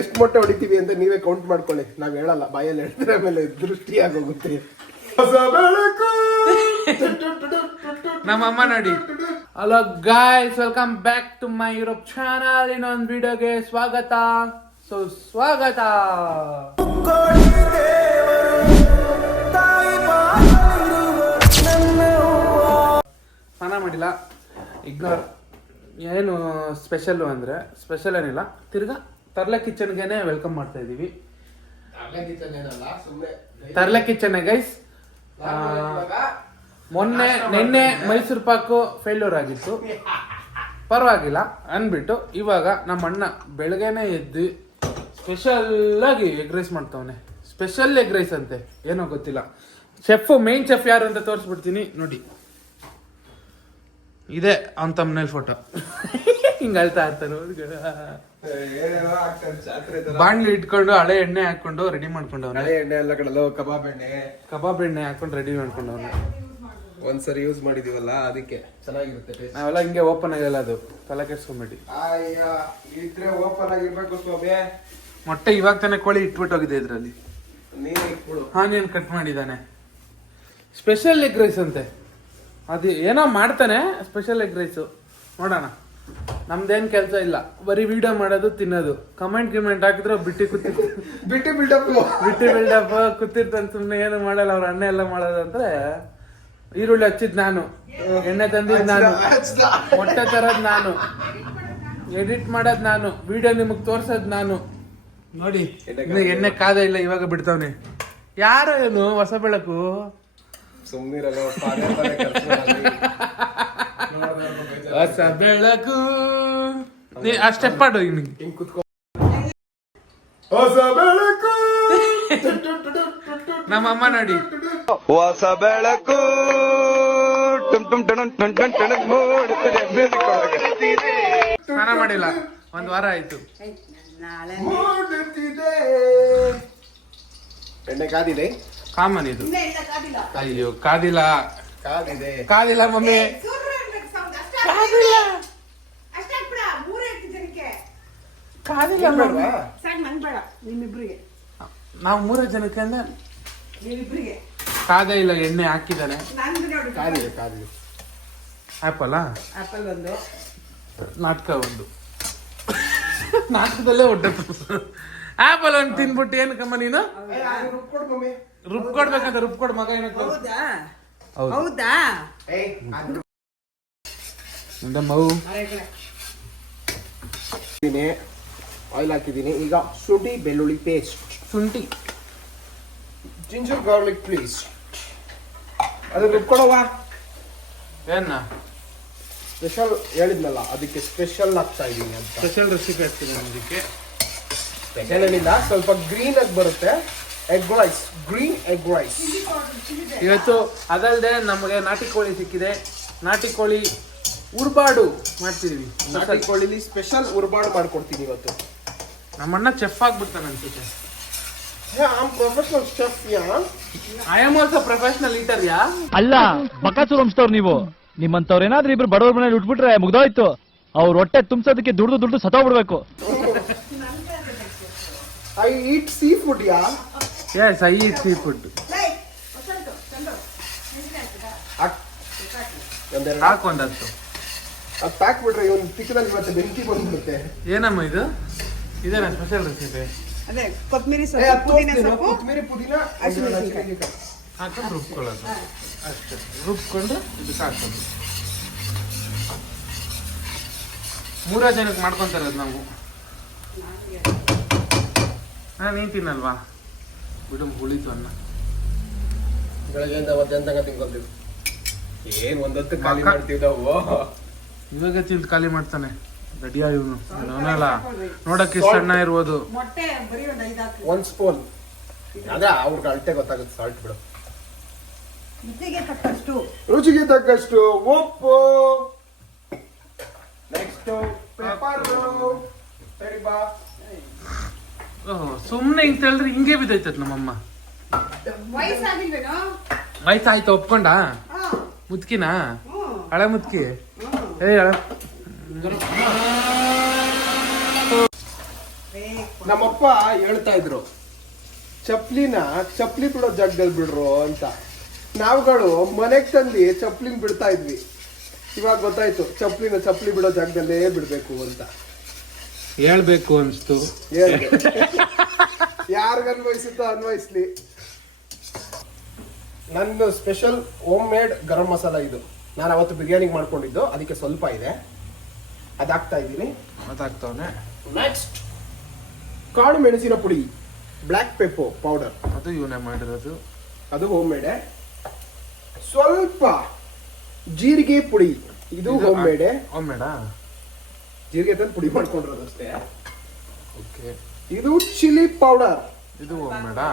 ಎಷ್ಟು ಮೊಟ್ಟೆ ಹೊಡಿತೀವಿ ಅಂತ ನೀವೇ ಕೌಂಟ್ ಮಾಡ್ಕೊಳ್ಳಿ. ನಾವ್ ಹೇಳಲ್ಲ, ಬಾಯಲ್ಲಿ ಹೇಳ್ತಾರೆ, ಆಮೇಲೆ ದೃಷ್ಟಿ ಆಗೋಗುತ್ತೆ. ನಮ್ಮಮ್ಮ ನೋಡಿ. Hello guys, welcome back to my YouTube channel. ಇನ್ನೊಂದು ವಿಡಿಯೋಗೆ ಸ್ವಾಗತ. ಸ್ವಾಗತ. ಸ್ನಾನ ಮಾಡಿಲ್ಲ, ಇಗ್ನೋರ್. ಏನು ಸ್ಪೆಷಲ್ಲು ಅಂದರೆ ಸ್ಪೆಷಲ್ ಏನಿಲ್ಲ, ತಿರ್ಗಾ ತರ್ಲೆ ಕಿಚನ್ಗೆನೆ ವೆಲ್ಕಮ್ ಮಾಡ್ತಾ ಇದ್ದೀವಿ. ತರ್ಲೆ ಕಿಚನ್ ಗೈಸ್. ನಿನ್ನೆ ಮೈಸೂರು ಪಾಕು ಫೇಲ್ಯೂರ್ ಆಗಿತ್ತು, ಪರವಾಗಿಲ್ಲ ಅಂದ್ಬಿಟ್ಟು ಇವಾಗ ನಮ್ಮ ಅಣ್ಣ ಬೆಳಗ್ಗೆನೆ ಎದ್ದು ಸ್ಪೆಷಲ್ ಆಗಿ ಎಗ್ ರೈಸ್ ಮಾಡ್ತಾವನೆ. ಸ್ಪೆಷಲ್ ಎಗ್ ರೈಸ್ ಅಂತೆ, ಏನೋ ಗೊತ್ತಿಲ್ಲ. ಮೇನ್ ಚೆಫ್ ಯಾರು ಅಂತ ತೋರಿಸ್ಬಿಡ್ತೀನಿ ನೋಡಿ. ಇದೆ ಅವನ್ ತಮ್ಮನೇಲಿ ಫೋಟೋ. ಹಿಂಗ ಅಳ್ತಾ ಇರ್ತಾನೆ. ಬಾಣ್ಲಿ ಇಟ್ಕೊಂಡು ಹಳೆ ಎಣ್ಣೆ ಹಾಕೊಂಡು ರೆಡಿ ಮಾಡ್ಕೊಂಡವ್ನೆ. ಹಳೆ ಎಣ್ಣೆ ಎಲ್ಲ ಕಡಲು ಕಬಾಬ್ ಎಣ್ಣೆ ಹಾಕೊಂಡು ರೆಡಿ ಮಾಡ್ಕೊಂಡವ್ನೆ. ಒಂದ್ಸರಿ ಯೂಸ್ ಮಾಡಿದೀವಲ್ಲ, ಅದಕ್ಕೆ ಚೆನ್ನಾಗಿರುತ್ತೆ. ನಾವೆಲ್ಲ ಹಿಂಗೆ ಓಪನ್ ಆಗಿಲ್ಲ, ಅದು ತಲೆ ಕೆಡ್ಸ್ಕೊಂಬೇಡಿ. ಇದ್ರೆ ಓಪನ್ ಆಗಿರ್ಬೇಕು ಸ್ವಾಮಿ. ಮೊಟ್ಟೆ ಇವಾಗ ತಾನೇ ಕೋಳಿ ಇಟ್ಬಿಟ್ಟು ಹೋಗಿದೆ ಇದ್ರಲ್ಲಿ. ನೀನ್ ಕಟ್ ಮಾಡಿದಾನೆ. ಸ್ಪೆಷಲ್ ಎಗ್ ರೈಸ್ ಅಂತೆ, ಅದು ಏನೋ ಮಾಡ್ತಾನೆ ಸ್ಪೆಷಲ್ ಎಗ್ ರೈಸು. ನೋಡೋಣ. ನಮ್ದೇನ್ ಕೆಲಸ ಇಲ್ಲ, ಬರೀ ವಿಡಿಯೋ ಮಾಡೋದು, ತಿನ್ನೋದು. ಕಮೆಂಟ್ ಹಾಕಿದ್ರೆ ಬಿಟ್ಟಿ ಬಿಲ್ಡಪ್ ಕೂತಿರ್ತಾನೆ ಸುಮ್ಮನೆ, ಏನು ಮಾಡಲ್ಲ. ಅವ್ರ ಅಣ್ಣ ಎಲ್ಲ ಮಾಡೋದು ಅಂದ್ರೆ ಈರುಳ್ಳಿ ಹಚ್ಚಿದ್ ನಾನು, ಎಣ್ಣೆ ತಂದಿದ್ ನಾನು, ಮೊಟ್ಟೆ ತರೋದ್ ನಾನು, ಎಡಿಟ್ ಮಾಡೋದ್ ನಾನು, ವಿಡಿಯೋ ನಿಮಗ್ ತೋರ್ಸೋದ್ ನಾನು. ನೋಡಿ ಎಣ್ಣೆ ಕಾದ ಇಲ್ಲ, ಇವಾಗ ಬಿಡ್ತಾವ್ನೆ. ಯಾರು ಏನು ಹೊಸ ಬೆಳಕು ಹೊಸ ಬೆಳಕು. ಆ ಸ್ಟೆಪ್ ಆಡು ಹೊಸ ಬೆಳಕು. ನಮ್ಮಮ್ಮ ನೋಡಿ. ಹೊಸ ಬೆಳಕು ಸ್ನಾನ ಮಾಡಿಲ್ಲ, ಒಂದ್ ವಾರ ಆಯ್ತು. ಎಣ್ಣೆ ಕಾದಿದೆ, ಕಾಮನ್ ಇದು. ಅಯ್ಯೋ ಕಾದಿಲ್ಲ ಮಮ್ಮಿ, ಕಾದಿಲ್ಲ. ನಾವು 3 ಜನಕ್ಕೆ ಅಂದ್ರೆ ಕಾದ ಇಲ್ಲ, ಎಣ್ಣೆ ಹಾಕಿದಾನೆ. ಆಪಲ್ ಒಂದು, ನಾಟಕ ಒಂದು. ನಾಟಕದಲ್ಲೇ ಹೊಟ್ಟೆ. ಆಪಲ್ ಒಂದು ತಿನ್ಬಿಟ್ಟು ಏನಕ್ಕಮ್ಮ ನೀನು ರುಬ್ಕೊಡ್ಬೇಕಂತ ರುಬ್ಕೊಡ್ ಮಗ. ಏನಕ್ಕೆ ಹೌದಾ? ಮಗು ಆಯಿಲ್ ಹಾಕಿದ್ದೀನಿ. ಈಗ ಶುಂಠಿ ಬೆಳ್ಳುಳ್ಳಿ ಪೇಸ್ಟ್, ಶುಂಠಿ ಜಿಂಜರ್ ಗಾರ್ಲಿಕ್ ಪೇಸ್ಟ್, ಅದು ರುಬ್ಕೊಡವ. ಏನ ಸ್ಪೆಷಲ್ ಹೇಳಿದ್ನಲ್ಲ, ಅದಕ್ಕೆ ಸ್ಪೆಷಲ್ ಹಾಕ್ತಾ ಇದ್ದೀನಿ ಅಂತ. ಸ್ಪೆಷಲ್ ರೆಸಿಪಿ ಹಾಕ್ತೀನಿ ಅದಕ್ಕೆ. ಸ್ಪೆಷಲ್ ಏನಿಲ್ಲ, ಸ್ವಲ್ಪ ಗ್ರೀನ್ ಆಗಿ ಬರುತ್ತೆ. Egg rice, green egg rice. ಇವತ್ತು ಅದಲ್ಲದೆ ನಮಗೆ ನಾಟಿ ಕೋಳಿ ಸಿಕ್ಕಿದೆ. ನಾಟಿ ಕೋಳಿ ಉರ್ಬಾಡು ಮಾಡ್ತಿದೀವಿ. ನಾಟಿ ಕೋಳಿಲಿ ಸ್ಪೆಷಲ್ ಉರ್ಬಾಡು ಮಾಡ್ಕೊಡ್ತೀನಿ ಇವತ್ತು. ನಮ್ಮಣ್ಣ ಚೆಫ್ ಆಗ್ಬಿಡ್ತಾನೆ ಅನ್ಸುತ್ತೆ. Professional chef. I am also professional eater. ಅಲ್ಲ, ಬಕಾಸೂರ್ ವಂಶದವ್ರು ನೀವು. ನಿಮ್ಮಂತವ್ರು ಏನಾದ್ರೂ ಇಬ್ರು ಬಡವ್ರ ಮನೇಲಿ ಉಟ್ಬಿಟ್ರೆ ಮುಗ್ದೋಯ್ತು. ಅವ್ರ ಹೊಟ್ಟೆ ತುಂಬಿಸೋದಕ್ಕೆ ದುಡ್ದು ಸತ್ತೋಗ್ಬಿಡ್ಬೇಕು. I eat seafood. Yes, I eat seafood. ಹಾಕೊಂಡದ್ದು ಅದು ಪ್ಯಾಕ್ ಬಿಟ್ರೆ ಇವನು ತಿಕ್ಕದಲ್ಲಿ ಇವತ್ತು ಬೆಂಕಿ ಬಂದ್ಬಿಡುತ್ತೆ. ಏನಮ್ಮ ಇದು? ಇದೇನಾ ಸ್ಪೆಷಲ್ ರೆಸಿಪಿ? ಅದೇ ಕೊತ್ತಂಬರಿ ಸೊಪ್ಪು, ಪುದೀನ ಹಾಕೊಂಡು ರುಬ್ಕೊಳ್ಳೋದು ಅಷ್ಟೇ. ರುಬ್ಕೊಂಡು ಇದಕ್ಕೆ ಹಾಕೋದು. 3 ಜನಕ್ಕೆ ಮಾಡ್ಕೊಂತಾರದು ನಾವು. ನೀನ್ ತಿನ್ನಲ್ವಾ? ಬಿಡು, ಉಳಿತು ಅನ್ನ. ಬೆಳಗ್ಗೆಯಿಂದ ಮಧ್ಯಾಹ್ನ ತನಕ ತಿನ್ಕೊಂತೀವಿ. ಏನ್ ಒಂದೊತ್ತು ಖಾಲಿ ಮಾಡ್ತೀವಿ ನಾವು. ಇವಾಗ ತಿಂದು ಖಾಲಿ ಮಾಡ್ತಾನೆ. ರೆಡಿಯಾ ಇವನು ಅವನಲ್ಲ, ನೋಡಕ್ಕೆ ಸಣ್ಣ ಇರ್ಬೋದು. 1 ಸ್ಪೂನ್. ಅದೇ ಅವ್ರಿಗೆ ಅಳತೆ ಗೊತ್ತಾಗುತ್ತೆ. ಸಾಲ್ಟ್ ಬಿಡು. ರುಚಿಗೆ ತಕ್ಕಷ್ಟು ಉಪ್ಪು. Next pepper. ಸುಮ್ನೆ ಹಿಂಗ್ ಹೇಳಿದ್ರೆ ಹಿಂಗೆ ಬಿದ್ದೈತದ ನಮ್ಮಮ್ಮ. ವಯಸ್ಸಾಯ್ತು ಒಪ್ಕೊಂಡ? ಮುದ್ಕಿನ ಹಳೆ ಮುದ್ಕಿ. ನಮ್ಮಪ್ಪ ಹೇಳ್ತಾ ಇದ್ರು ಚಪ್ಲಿ ಬಿಡೋ ಜಾಗದಲ್ಲಿ ಬಿಡ್ರು ಅಂತ. ನಾವುಗಳು ಮನೆಗೆ ತಂದು ಚಪ್ಲಿನ ಬಿಡ್ತಾ ಇದ್ವಿ. ಇವಾಗ ಗೊತ್ತಾಯ್ತು ಚಪ್ಲಿ ಬಿಡೋ ಜಾಗದಲ್ಲೇ ಬಿಡ್ಬೇಕು ಅಂತ. ಹೇಳ್ಬೇಕು ಅನ್ಸ್ತು. ಯಾರಿಗ ಅನ್ವಯಿಸುತ್ತೋ ಅನ್ವಯಿಸ್ಲಿ. ನನ್ನ special home made garam masala ಇದು. ನಾನು ಅವತ್ತು ಬಿರಿಯಾನಿಗೆ ಮಾಡ್ಕೊಂಡಿದ್ದು, ಅದಕ್ಕೆ ಸ್ವಲ್ಪ ಇದೆ, ಅದಾಗ್ತಾ ಇದ್ದೀನಿ. ಅದಾಗ್ತಾವನೆ. ನೆಕ್ಸ್ಟ್ ಕಾಳು ಮೆಣಸಿನ ಪುಡಿ, ಬ್ಲ್ಯಾಕ್ ಪೆಪ್ಪರ್ ಪೌಡರ್, ಅದು ಇವನೇ ಮಾಡಿರೋದು, ಅದು ಹೋಮ್ ಮೇಡೆ. ಸ್ವಲ್ಪ ಜೀರಿಗೆ ಪುಡಿ, ಇದು ಹೋಮ್ ಮೇಡೆ. ಹೋಮ್ ಮೇಡಾ? ಜೀರಿಗೆ ತಂದು ಪುಡಿ ಮಾಡ್ಕೊಂಡಿರೋದು ಅಷ್ಟೇ. ಓಕೆ. ಇದು ಚಿಲ್ಲಿ ಪೌಡರ್, ಇದು ಹೋಮ್ ಮೇಡಾ?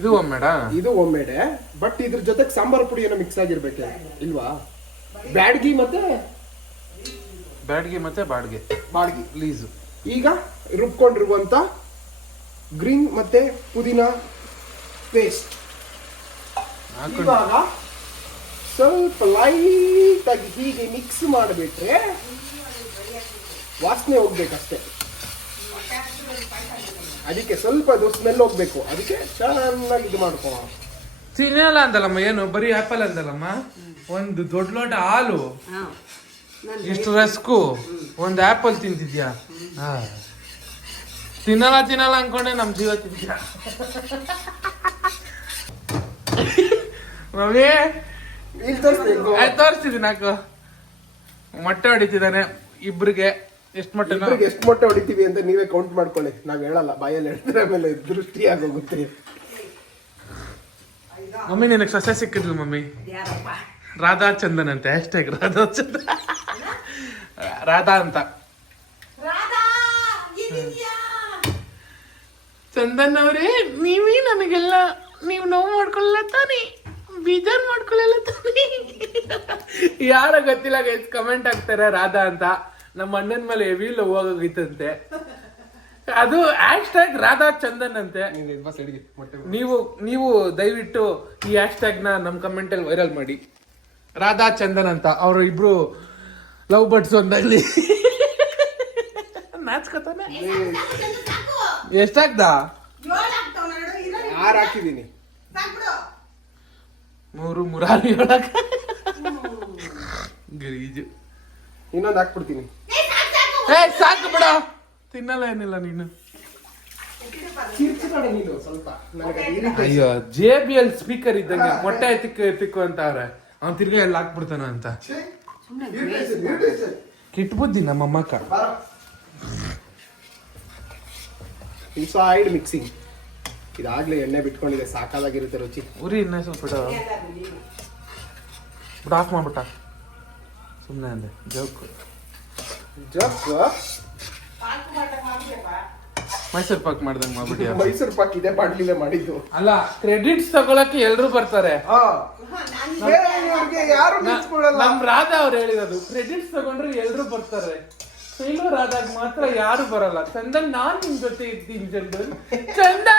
ಇದು ಹೋಮ್ ಮೇಡಾ? ಇದು ಹೋಮ್ ಮೇಡೆ. ಬಟ್ ಇದ್ರ ಜೊತೆಗೆ ಸಾಂಬಾರ್ ಪುಡಿ ಏನೋ ಮಿಕ್ಸ್ ಆಗಿರ್ಬೇಕೆ ಇಲ್ವಾ? ಬ್ಯಾಡ್ಗಿ ಮತ್ತೆ ಬಾಡ್ಗಿ ಲೀಸು. ಈಗ ರುಬ್ಕೊಂಡಿರುವಂತ ಗ್ರೀನ್ ಮತ್ತೆ ಪುದೀನ ಪೇಸ್ಟ್ ಇವಾಗ ಸ್ವಲ್ಪ ಲೈಟ್ ಆಗಿ ಹೀಗೆ ಮಿಕ್ಸ್ ಮಾಡಿಬಿಟ್ರೆ ವಾಸನೆ ಹೋಗ್ಬೇಕಷ್ಟೇ. ಅದಕ್ಕೆ ಸ್ವಲ್ಪ ಅದು ಸ್ಮೆಲ್ ಹೋಗ್ಬೇಕು, ಅದಕ್ಕೆ ಚೆನ್ನಾಗಿ ಇದು ಮಾಡ್ಕೋ. ತಿನ್ನಲ್ಲ ಅಂತಲ್ಲಮ್ಮ, ಏನು ಬರೀ ಆಪಲ್ ಅಂತಲ್ಲಮ್ಮ, ಒಂದು ದೊಡ್ಡ ಲೋಟ ಹಾಲು, ಇಷ್ಟು ರಸ್ಕು, ಒಂದು ಆಪಲ್ ತಿಂತಿದ್ಯಾ? ತಿನ್ನಲ್ಲ ಅನ್ಕೊಂಡೆ ನಮ್ ಜೀವ ತಿಂತೀಯ. ಮಮ್ಮಿ ತೋರಿಸ್ತಿದ್ದೀನಿ ನಾಕು ಮೊಟ್ಟೆ ಹೊಡಿತಿದ್ದಾನೆ. ಇಬ್ರಿಗೆ ಎಷ್ಟು ಮೊಟ್ಟೆ ಹೊಡಿತೀವಿ ಅಂತ ನೀವೇ ಕೌಂಟ್ ಮಾಡ್ಕೊಳ್ಳಿ, ನಾವ್ ಹೇಳಲ್ಲ, ಬಾಯಲ್ಲಿ ಹೇಳ್ತಾರೆ, ಆಮೇಲೆ ದೃಷ್ಟಿ ಆಗೋಗುತ್ತೆ. ಮಮ್ಮಿ ನಿನಗೆ ಸಸ್ಯ ಸಿಕ್ಕಿದ್ಲು ಮಮ್ಮಿ. ರಾಧಾ ಚಂದನ್ ಅಂತೆ, ಹ್ಯಾಶ್ಟ್ಯಾಗ್ ರಾಧಾ ಚಂದನ್. ರಾಧಾ ಅಂತ. ಚಂದನ್ ಅವರೇ, ನೀವೇ ನನಗೆಲ್ಲ, ನೀವು ನೋವು ಮಾಡ್ಕೊಳ್ಳಲ್ಲ ತಾನೆ, ಬೇಜಾರ್ ಮಾಡ್ಕೊಳ್ಳಲ್ಲ ತಾನೆ. ಯಾರ ಗೊತ್ತಿಲ್ಲ ಗೈಸ್, ಕಮೆಂಟ್ ಹಾಕ್ತಾರೆ ರಾಧಾ ಅಂತ. ನಮ್ಮ ಅಣ್ಣನ ಮೇಲೆ ಹೆವಿ ಲವ್ ಆಗೋಗಿತ್ತಂತೆ. ಅದು ಹ್ಯಾಶ್ಟ್ಯಾಗ್ ರಾಧಾ ಚಂದನ್ ಅಂತೆ. ನೀವು ದಯವಿಟ್ಟು ಈ ಹ್ಯಾಶ್ಟ್ಯಾಗ್ ನ ನಮ್ ಕಮೆಂಟ್ ಅಲ್ಲಿ ವೈರಲ್ ಮಾಡಿ. ರಾಧಾ ಚಂದನ್ ಅಂತ ಅವರು ಇಬ್ರು ಲವ್ ಬರ್ಡ್ಸ್ ಒಂದಲ್ಲಿ. ನಾಚ್ಕತಾನೆ. ಎಷ್ಟಾಗ್ದ? 6 ಹಾಕಿದೀನಿ. 3 6 ಗಲೀಜು. ಇನ್ನೊಂದು ಹಾಕ್ಬಿಡ್ತೀನಿ. ಸಾಕು ಬಿಡ, ತಿನ್ನಲ್ಲ ಏನಿಲ್ಲ ನೀನು. ಸ್ವಲ್ಪ ಅಯ್ಯೋ, JBL ಸ್ಪೀಕರ್ ಇದ್ದಂಗೆ ಮೊಟ್ಟೆ ತಿಕ್ಕು ಅಂತ ಅವ್ರೆ, ಅವ್ನು ತಿರ್ಗಾ ಎಲ್ಲ ಹಾಕ್ಬಿಡ್ತಾನ ಅಂತ. ಕಿಟ್ ಬುದ್ಧಿ ನಮ್ಮಮ್ಮಕ್ಕ. Inside mixing. ಇದಾಗ್ಲೇ ಎಣ್ಣೆ ಬಿಟ್ಕೊಂಡಿದೆ, ಸಾಕಾಗಿರುತ್ತೆ ರುಚಿ. ಉರಿ ಇನ್ನ ಸ್ವಲ್ಪ ಬಿಡ, ಆಫ್ ಮಾಡ್ಬಿಟ್ಟ ಸುಮ್ಮನೆ ಅಂದೆ. ಜೋಕ್ ಮೈಸೂರು ಪಾಕ್ ಮಾಡ್ದಂಗೆ ಮಾಡ್ಬಿಟ್ಟಿ. ಮೈಸೂರು ಪಾಕ್ ಇದೆ ಬಾಡ್ಲಿಲೆ ಮಾಡಿದ್ದು ಅಲ್ಲ, ಕ್ರೆಡಿಟ್ಸ್ ತಗೊಳಕ್ಕೆ ಎಲ್ರು ಬರ್ತಾರೆ. ಯಾರು ನಮ್ ರಾಧಾ ಅವ್ರು ಹೇಳಿರೋದು, ಕ್ರೆಡಿಟ್ಸ್ ತಗೊಂಡ್ರೆ ಎಲ್ರು ಬರ್ತಾರೆ, ಇಲ್ಲೂ ರಾಧಾಗ್ ಮಾತ್ರ ಯಾರು ಬರಲ್ಲ. ಚಂದನ್, ನಾನ್ ನಿಮ್ ಜೊತೆ ಇದ್ದೀನಿ ಚಂದನ್. ಚಂದನ್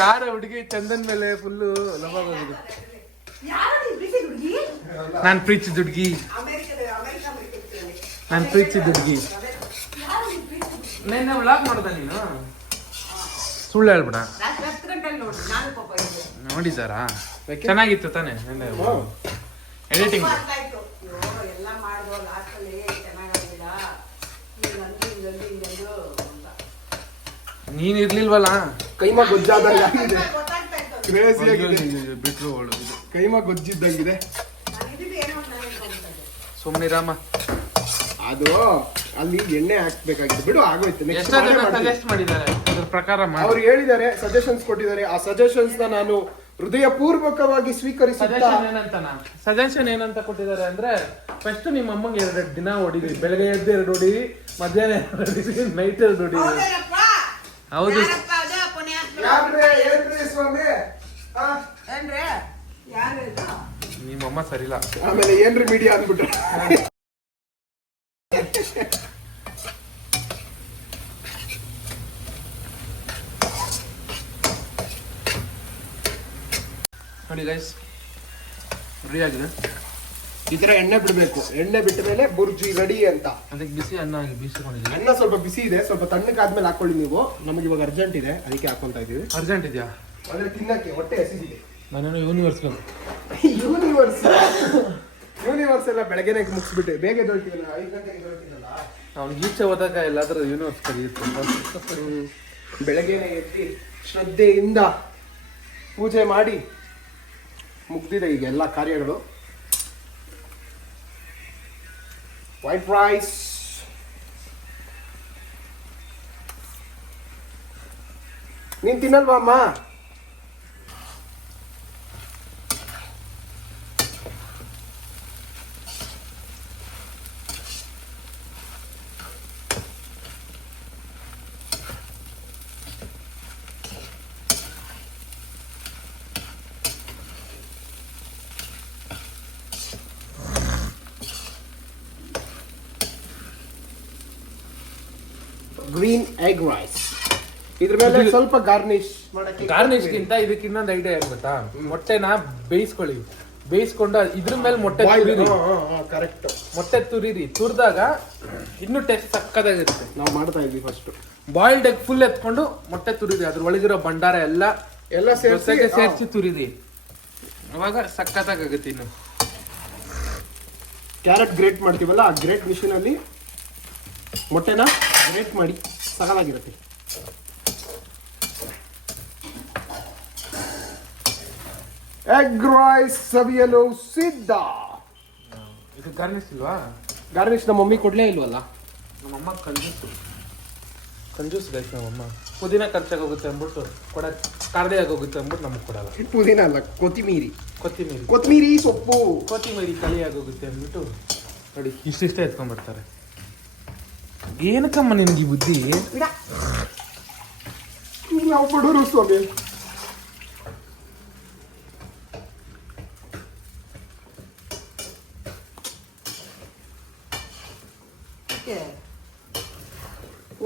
ಯಾರ ಹುಡುಗಿ ಚಂದನ್ ಮೇಲೆ ಫುಲ್ಲು ಲವ್ ಆಗೋದು. ನಾನ್ ಪ್ರೀತಿಸಿದ ಹುಡುಗಿ, ನೆನ್ನೆ ವ್ಲಾಗ್ ಮಾಡ್ದ ನೀನು, ಸುಳ್ಳು ಹೇಳ್ಬೇಡ. ನೋಡಿದಾರಾ? ಚೆನ್ನಾಗಿತ್ತು ತಾನೆ ಎಡಿಟಿಂಗ್? ನೀನ್ ಇರ್ಲಿಲ್ವಲ್ಲ, ಕೈಮಾ ಗೊಜ್ಜಾದಂಗೆ ಕ್ರೇಜಿ ಆಗಿದೆ. ಬಿಟ್ರು ಕೈಮಾ ಗೊಜ್ಜಿದ್ದಂಗಿದೆ. ಸುಮ್ನಿರಾಮ. ಅದು ಅಲ್ಲಿ ಎಣ್ಣೆ ಹಾಕ್ಬೇಕಾಗಿತ್ತು, ಬಿಡು, ಆಗೋಯ್ತು. ಎಷ್ಟೋ ಜನ ಸಜೆಸ್ಟ್ ಮಾಡಿದ್ದಾರೆ, ಅದ್ರ ಪ್ರಕಾರ ಅವ್ರು ಹೇಳಿದ್ದಾರೆ, ಸಜೆಷನ್ಸ್ ಕೊಟ್ಟಿದ್ದಾರೆ. ಆ ಸಜೆಷನ್ಸ್ ನ ನಾನು ಹೃದಯ ಪೂರ್ವಕವಾಗಿ ಸ್ವೀಕರಿಸುತ್ತಾ. ಸಜೆಷನ್ ಏನಂತ ಕೊಟ್ಟಿದ್ದಾರೆ ಅಂದ್ರೆ, ಫಸ್ಟ್ ನಿಮ್ಮ ಅಮ್ಮಂಗೆ 2 ದಿನ ಹೊಡಿರಿ, ಬೆಳಗ್ಗೆ ಎದ್ದು 2 ಹೊಡಿರಿ, ಮಧ್ಯಾಹ್ನ 2 ಹೊಡಿರಿ, ನೈಟ್ 2 ಹೊಡಿರಿ. ಹೌದು ಸ್ವಾಮಿ, ನಿಮ್ಮಮ್ಮ ಸರಿಲ್ಲ. ಆಮೇಲೆ ಏನ್ರಿ ಮೀಡಿಯಾ ಅಂದ್ಬಿಟ್ರೆ ನೋಡಿ ಗೈಸ್, ರೆಡಿ ಆಗಿದೆ. ಈ ತರ ಎಣ್ಣೆ ಬಿಡಬೇಕು. ಎಣ್ಣೆ ಬಿಟ್ಟ ಮೇಲೆ ಬುರ್ಜಿ ರೆಡಿ ಅಂತ. ಅದಕ್ಕೆ ಬಿಸಿ ಅನ್ನ ಬೀಸಿಕೊಂಡಿದ್ದೀನಿ. ಅನ್ನ ಸ್ವಲ್ಪ ಬಿಸಿ ಇದೆ, ಸ್ವಲ್ಪ ತಣ್ಣಗಾದ್ಮೇಲೆ ಹಾಕೊಳ್ಳಿ ನೀವು. ನಮಗೆ ಇವಾಗ ಅರ್ಜೆಂಟ್ ಇದೆ, ಅದಕ್ಕೆ ಹಾಕೊಂತ ಇದೀವಿ. ಅರ್ಜೆಂಟ್ ಇದೆಯಾ? ಅಂದ್ರೆ ತಿನ್ನಕ್ಕೆ ಹೊಟ್ಟೆ ಹಸಿದಿದೆ. ನಾನೇನೋ ಯೂನಿವರ್ಸ್ ಯೂನಿವರ್ಸ್ ಎಲ್ಲ ಬೆಳಗ್ಗೆನೆ ಮುಗಿಸ್ಬಿಟ್ಟೆ. ಬೇಗ ಎದ್ದೇಳ್ತೀವಲ್ಲ, 5 ಗಂಟೆಗೆ ಎದ್ದೇಳ್ತೀನಲ್ಲ. ಅವ್ನಿಗೆ ಈಚೆ ಹೋದಾಗ ಎಲ್ಲಾದ್ರೂ ಯೂನಿವರ್ಸ್ ಕಲಿಯುತ್ತೆ. ಬೆಳಗ್ಗೆನೆ ಎದ್ದು ಶ್ರದ್ಧೆಯಿಂದ ಪೂಜೆ ಮಾಡಿ ಮುಗ್ದಿದೆ ಈಗ ಎಲ್ಲ ಕಾರ್ಯಗಳು. ವೈಟ್ ರೈಸ್, ನೀನ್ ತಿನ್ನಲ್ವಾ ಅಮ್ಮ? Green egg rice. ಇದ್ರ ಮೇಲೆ ಸ್ವಲ್ಪ ಗಾರ್ನಿಶ್ ಮಾಡಕ್ಕೆ. ಗಾರ್ನಿಶ್ಗಿಂತ ಇದಕ್ಕೆ ಇನ್ನೊಂದು ಐಡಿಯಾ ಏನ್ ಗೊತ್ತಾ? ಮೊಟ್ಟೆನ ಬೇಯಿಸ್ಕೊಳ್ಳಿ. ಬೇಯಿಸ್ಕೊಂಡು ಇದ್ರ ಮೇಲೆ ಮೊಟ್ಟೆ ತುರಿರಿ. ಕರೆಕ್ಟ್. ಮೊಟ್ಟೆ ತುರಿರಿ. ತುರಿದಾಗ ಇನ್ನೂ ಟೇಸ್ಟ್ ಸಕ್ಕದಾಗಿರುತ್ತೆ. ನಾವು ಮಾಡ್ತಾ ಇದ್ವಿ ಫಸ್ಟ್. ಬಾಯ್ಲ್ಡ್ ಎಗ್ ಫುಲ್ ಎತ್ಕೊಂಡು ಮೊಟ್ಟೆ ತುರಿರಿ. ಅದ್ರ ಒಳಗಿರೋ ಭಂಡಾರ ಎಲ್ಲ ಸೇರಿಸಿ ತುರಿರಿ. ಅವಾಗ ಸಕ್ಕತ್ತಾಗುತ್ತೆ. ಇನ್ನು ಕ್ಯಾರೆಟ್ ಗ್ರೇಟ್ ಮಾಡ್ತೀವಲ್ಲ, ಆ ಗ್ರೇಟ್ ಮಿಷಿನ್ ಅಲ್ಲಿ ಮೊಟ್ಟೆನ ಗ್ರೇಟ್ ಮಾಡಿ ಸಗಲಾಗಿರುತ್ತೆ. ಎಗ್ ರೈಸ್ ಸವಿಯಲು ಸಿದ್ಧ. ಇದು ಗಾರ್ನಿಶ್ ಇಲ್ವಾ? ಗಾರ್ನಿಶ್ ನಮ್ಮ ಮಮ್ಮಿ ಕೊಡ್ಲೇ ಇಲ್ವಲ್ಲ. ನಮ್ಮಮ್ಮ ಕಂಜೂಸ್ ಗೈಸ್. ನಮ್ಮಮ್ಮ ಪುದೀನ ಖರ್ಚಾಗಿ ಹೋಗುತ್ತೆ ಅಂದ್ಬಿಟ್ಟು ಕೊಡಕ್, ಕಾರ್ದೆ ಆಗೋಗುತ್ತೆ ಅಂದ್ಬಿಟ್ಟು ನಮಗೆ ಕೊಡಲ್ಲ. ಪುದೀನ ಅಲ್ಲ, ಕೊತ್ತಿಮೀರಿ ಸೊಪ್ಪು. ಕೊತ್ತಿಮೀರಿ ಕಲಿ ಆಗೋಗುತ್ತೆ ಅಂದ್ಬಿಟ್ಟು ನೋಡಿ ಇಷ್ಟಿಷ್ಟೇ ಎತ್ಕೊಂಡ್ಬರ್ತಾರೆ. ಏನಕ್ಕಮ್ಮ ನಿನ್ಗೆ ಈ ಬುದ್ಧಿ? ನಾವು ಬಡವರು ಸ್ವಾಮಿ.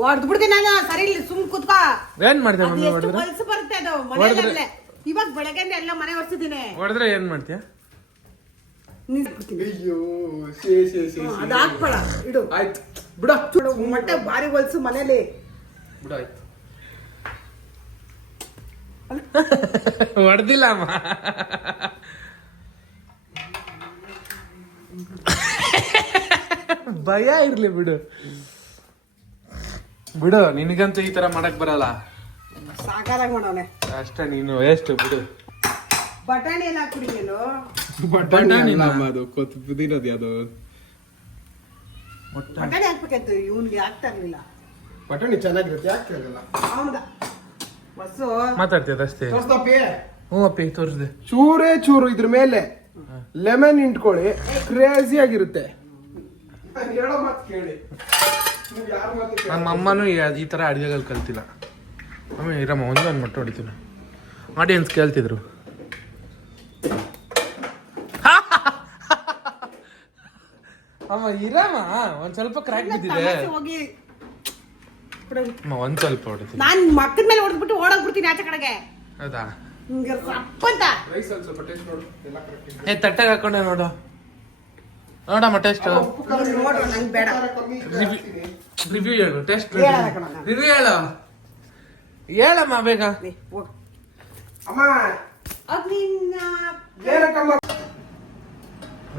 ಹೊಡ್ದು ಬಿಡ್ತೀನಿ ನಾನು. ಸರಿ ಇಲ್ಲ, ಸುಮ್ ಕುತ್ಕೋ. ಏನ್ ಮಾಡ್ತೀಯ ಮಮ್ಮಿ? ಎಷ್ಟು ಹೊಲ್ಸು ಬರುತ್ತೆ ಅದು ಮನೆಯಲ್ಲೇ. ಇವಾಗ ಬೆಳಗ್ಗೆಯಿಂದ ಎಲ್ಲ ಮನೆ ಒರೆಸಿದ್ದೀನಿ. ಹೊಡೆದ್ರೆ ಏನ್ ಮಾಡ್ತೀಯ? ಅಯ್ಯೋ ಅದು ಹಾಕ್ಬೇಡ, ಇಡು. ಆಯ್ತು ಬಿಡ. ಮೊಟ್ಟೆ ಭಾರಿ ಹೊಲ್ಸು ಮನೇಲಿ. ಬಿಡು ಆಯ್ತು. ಹೊಡೆದಿಲ್ಲ ಅಮ್ಮ. ಭಯ ಇರ್ಲಿ ಬಿಡು. ಬಿಡು, ನಿನಗಂತೂ ಈ ತರ ಮಾಡಕ್ ಬರಲ್ಲ. ಸಾಕಾರಾಗಿ ಮಾಡೋನೆ ಅಷ್ಟೇ. ನೀನು ಎಷ್ಟು ಬಿಡು. ಬಟಾಣಿ ಎಲ್ಲ ಹಾಕ್ಬಿಡಿ ನೀನು. ಬಟಾಣಿ ಅದು ಪುದೀನದು ಯಾವುದು? ಬಟಾಣಿ ಹಾಕ್ಬೇಕಿತ್ತು, ಇವನ್ಗೆ ಆಗ್ತಾ ಇರ್ಲಿಲ್ಲ. ಬಟಾಣಿ ಚೆನ್ನಾಗಿರುತ್ತೆ, ಯಾಕೆ ಆಗಲ್ಲ? ಹೌದಾ ಬಸ್ಸು ಮಾತಾಡ್ತೀಯ ಅಷ್ಟೇ. ತೋರ್ಸ್ದಪ್ಪಿ? ಹ್ಞೂ ಅಪ್ಪಿ ತೋರಿಸಿದೆ. ಚೂರು ಇದ್ರ ಮೇಲೆ ಲೆಮನ್ ಇಂಟ್ಕೊಳ್ಳಿ, ಕ್ರೇಜಿ ಆಗಿರುತ್ತೆ. ಹೇಳೋ ಮಾತು ಕೇಳಿ. ನಮ್ಮ ಅಮ್ಮನೂ ಈ ತರ ಅಡಿಗೆಗಳು ಕಲ್ತಿಲ್ಲ. ಆಮೇಲೆ ಇರಮ್ಮ ಒಂದು ಮೊಟ್ಟೆ ಹೊಡಿತೀನಿ. ಆಡಿಯನ್ಸ್ ಕೇಳ್ತಿದ್ರು. ಅಮ್ಮ ಇರಮ್ಮ, ಒಂದ್ ಸ್ವಲ್ಪ ಕ್ರ್ಯಾಕ್ ಬಿದ್ದಿದೆ. ಹೋಗಿ ಅಮ್ಮ ಒಂದ್ ಸ್ವಲ್ಪ ಹೊಡಿತೀನಿ. ನಾನ್ ಮಕ್ಕದ ಮೇಲೆ ಹೊಡೆದ್ಬಿಟ್ಟು ಓಡೋಗ್ಬಿಡ್ತೀನಿ ಆಚೆ ಕಡೆಗೆ. ಹೌದಾ? ಹಿಂಗೆ ಸಪ್ಪಂತ. ಏ ತಟ್ಟೆಗೆ ಹಾಕೊಂಡೆ ನೋಡು. ನೋಡಮ್ಮ ಟೇಸ್ಟ್. ನೋಡ್ರು ನಂಗೆ ಬೇಡ. ರಿವ್ಯೂ ಹೇಳು. ಟೇಸ್ಟ್ ರಿವ್ಯೂ ಹೇಳು. ಹೇಳಮ್ಮ ಬೇಗ. ಹೋಗ್. ಅಮ್ಮ ಅದ್ ನಿನ್ನ ಏನಕ್ಕಮ್ಮ?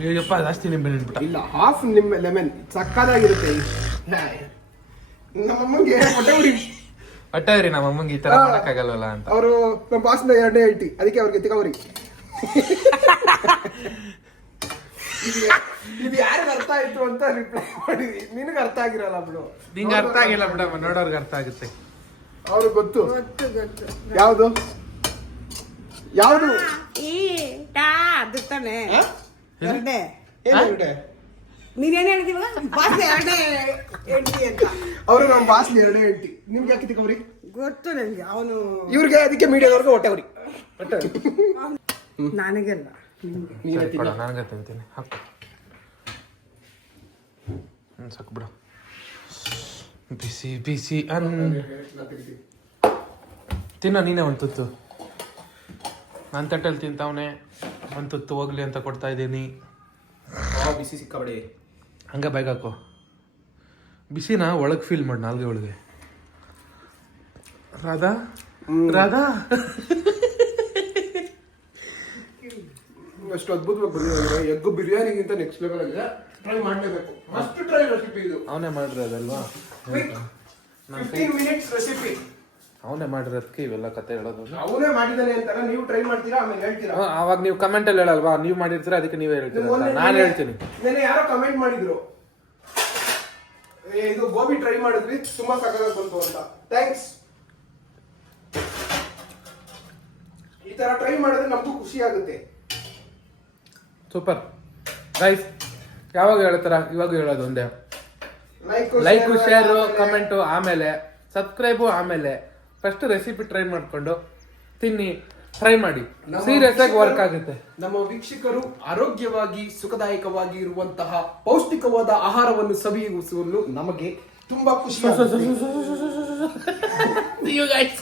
ಅಯ್ಯಪ್ಪ ಜಾಸ್ತಿ ನಿಂಬೆ ನಿಂಬಿಟ್ಟ. ಇಲ್ಲ, ಹಾಫ್ ನಿಂಬೆ ಲೆಮನ್ ಸಕ್ಕದಾಗಿರುತ್ತೆ. ನಮ್ಮಮ್ಮಗೆ ಹೊಟ್ಟೆ ಉರಿ. ಒಟ್ಟಾಗ್ರಿ ನಮ್ಮ ಅಮ್ಮಂಗೆ ಈ ತರ ಮಾಡಕ್ಕಾಗಲ್ವಲ್ಲ ಅಂತ. ಅವರು ನಮ್ಮ ಬಾಸ್ನ 2ನೇ ಹೇಳ್ತಿ, ಅದಕ್ಕೆ ಅವ್ರಿಗೆ ತಿಗವ್ರಿ. ಇದು ಯಾರಿಗೆ ಅರ್ಥ ಆಯ್ತು ಅಂತ ರಿಪ್ಲೈ ಮಾಡಿದ್ವಿ. ನಿನಗೆ ಅರ್ಥ ಆಗಿರಲ್ಲ ಬಿಡು. ನಿಂಗೆ ಅರ್ಥ ಆಗಿಲ್ಲ ಬಿಡಮ್ಮ, ನೋಡೋರ್ಗೆ ಅರ್ಥ ಆಗುತ್ತೆ. ಅವ್ರಿಗೆ ಗೊತ್ತು. ಗೊತ್ತು ಯಾವುದು ಅದು ತಾನೆ ಎರಡೇ. ಏನಿದೆ? ನೀನೇನ್ ಹೇಳ್ತೀವ? ಬಾಸ್ ಎರಡೇ ಹೆಂಡತಿ ಅಂತ. ಅವರು ನಮ್ಮ ಬಾಸ್ನ 2ನೇ ಹೇಳ್ತಿ. ನಿಮ್ಗೆ ಯಾಕೆ ತಿಗವ್ರಿ? ಗೊತ್ತು ನನಗೆ. ಅವನು ಇವ್ರಿಗೆ ಅದಕ್ಕೆ ಮೀಡಿಯಾದವ್ರಿಗೆ ಹೊಟ್ಟೆ ಉರಿ. ನನಗೆಲ್ಲ ನೀನೇ ತಿನ್ನು. ನನಗೆ ತಿಂತೀನಿ. ಹಾಕು ಸಾಕು ಬಿಡು. ಬಿಸಿ ಬಿಸಿ ತಿನ್ನೋ ನೀನೇ ಒಂದು ತುತ್ತು. ನನ್ನ ತಟ್ಟಲ್ಲಿ ತಿಂತಾವನೆ. ಒಂದು ತುತ್ತು ಹೋಗ್ಲಿ ಅಂತ ಕೊಡ್ತಾ ಇದ್ದೀನಿ. ಬಿಸಿ ಸಿಕ್ಕಾಬಡಿ. ಹಂಗ ಬ್ಯಾಗ್ ಹಾಕೋ. ಬಿಸಿನ ಒಳಗೆ ಫೀಲ್ ಮಾಡಿ ನಾಲ್ಗೆ ಒಳಗೆ. ರಾಧಾ ರಾಧಾ ಅಷ್ಟು ಅದ್ಭುತವಾಗಿ ಬಂದಿದೆ. ಎಗ್ ಬಿರಿಯಾನಿಗಿಂತ ನೆಕ್ಸ್ಟ್ ಲೆವೆಲ್ ಆಗಿದೆ. ಟ್ರೈ ಮಾಡಲೇಬೇಕು. ಮಸ್ಟ್ ಟ್ರೈ ರೆಸಿಪಿ ಇದು. ಅವನೇ ಮಾಡಿರೋದಲ್ವಾ? 15 ಮಿನಿಟ್ಸ್ ರೆಸಿಪಿ. ಅವನೇ ಮಾಡಿರೋದಕ್ಕೆ ಇವೆಲ್ಲ ಕತೆ ಹೇಳೋದು. ಅವನೇ ಮಾಡಿದಾನೆ ಅಂತಾರ, ನೀವು ಟ್ರೈ ಮಾಡ್ತೀರಾ ಆಮೇಲೆ ಹೇಳ್ತೀರಾ. ಅವಾಗ ನೀವು ಕಮೆಂಟ್ ಅಲ್ಲಿ ಹೇಳಲ್ವಾ, ನೀವು ಮಾಡಿರ್ತೀರಾ ಅದಕ್ಕೆ ನೀವೇ ಹೇಳ್ತೀರಾ. ನಾನು ಹೇಳ್ತೀನಿ. ನೆನೆ ಯಾರೋ ಕಮೆಂಟ್ ಮಾಡಿದ್ರು, ಇದು ಗೋಬಿ ಟ್ರೈ ಮಾಡಿದ್ವಿ ತುಂಬಾ ಸಕ್ಕತ್ತಾಗಿ ಬಂತು ಅಂತ. ಥ್ಯಾಂಕ್ಸ್. ಈ ತರ ಟ್ರೈ ಮಾಡಿದ್ರೆ ನಮಗೂ ಖುಷಿ ಆಗುತ್ತೆ. Super guys. ಯಾವಾಗ ಹೇಳ್ತಾರ? ಇವಾಗ ಹೇಳೋದು ಒಂದೇ. ಲೈಕ್ ಶೇರ್ ಕಮೆಂಟು, ಆಮೇಲೆ ಸಬ್ಸ್ಕ್ರೈಬು, ಆಮೇಲೆ ಫಸ್ಟ್ ರೆಸಿಪಿ ಟ್ರೈ ಮಾಡ್ಕೊಂಡು ತಿನ್ನಿ, ಟ್ರೈ ಮಾಡಿ. ಸೀರಿಯಸ್ ಆಗಿ ವರ್ಕ್ ಆಗುತ್ತೆ. ನಮ್ಮ ವೀಕ್ಷಕರು ಆರೋಗ್ಯವಾಗಿ ಸುಖದಾಯಕವಾಗಿ ಇರುವಂತಹ ಪೌಷ್ಟಿಕವಾದ ಆಹಾರವನ್ನು ಸವಿಯುವುದು ನಮಗೆ ತುಂಬಾ ಖುಷಿ. You guys.